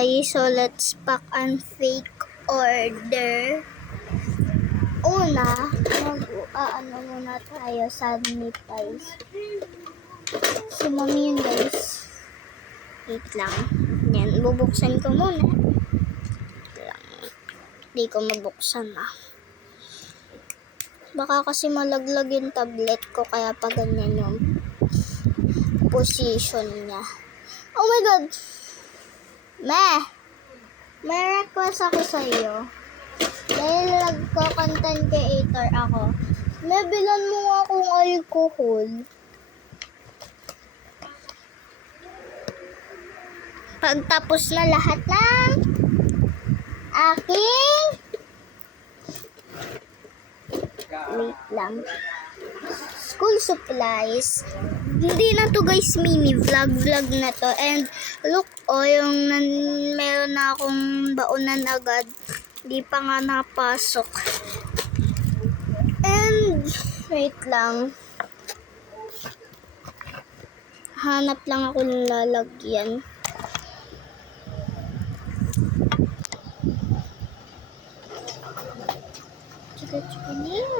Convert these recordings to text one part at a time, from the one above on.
guys, so let's pack and fake order. Una, muna tayo, sanitize. Si mami yun guys. Wait lang. Yan, bubuksan ko muna. Hindi ko mabuksan na. Baka kasi malaglag yung tablet ko, kaya pa ganyan yung position niya. Oh my god! May request ako sa iyo. Dahil nagko-content creator ako. Bilan mo akong alcohol. Pagtapos na lahat ng aking wait lang. School supplies. Hindi na to guys, mini vlog na to. And look, yung meron na akong baunan agad. Di pa nga napasok. And wait lang. Hanap lang ako ng lalagyan. Chika-chika-niha.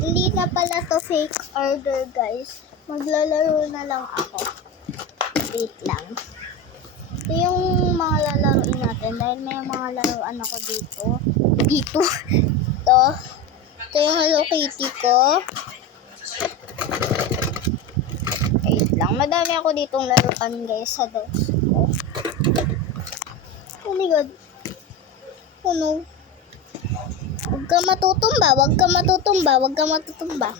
Hindi na pala to fake order guys. Maglalaro na lang ako. Wait lang. Ito yung mga lalaroin natin. Dahil may mga laruan ako dito. Ito yung Hello Kitty ko. Wait lang. Madami ako ditong laruan guys sa desk ko. Oh my god. Oh no. Huwag ka matutumba.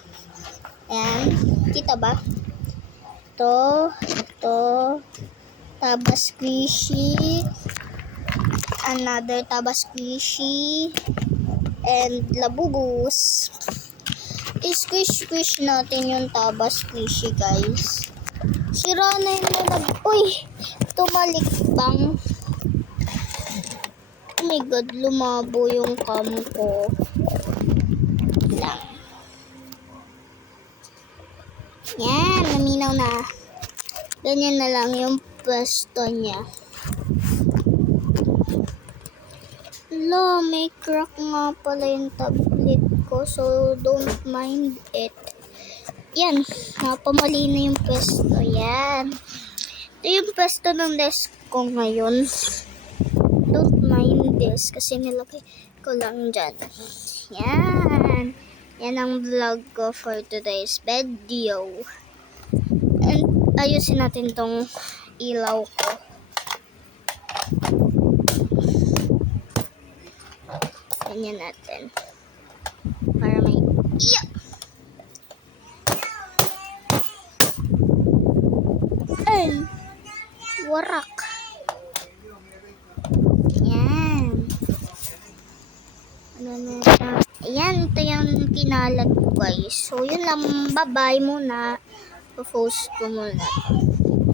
Ayan. Kita ba? Ito. Taba squishy. Another taba squishy. And labubus. I-squish natin yung taba squishy guys. Sira na yung lalab. Uy! Tumalikbang. Oh my god, lumabo yung cam ko. Lang. Yan, naminaw na. Ganyan na lang yung pwesto niya. May crack nga pala yung tablet ko, so don't mind it. Yan, napamali na yung pwesto. Yan. Ito yung pwesto ng desk ko ngayon. Don't mind this kasi nilagay ko lang dyan. Yan. Yan ang vlog ko for today's video. And ayusin natin tong ilaw ko. Ganyan natin. Para may iya! Ay! Warak! Yan. Ano na siya? Ayan, ito yung kinalat ko guys. So, yun lang. Bye-bye muna. Post ko muna.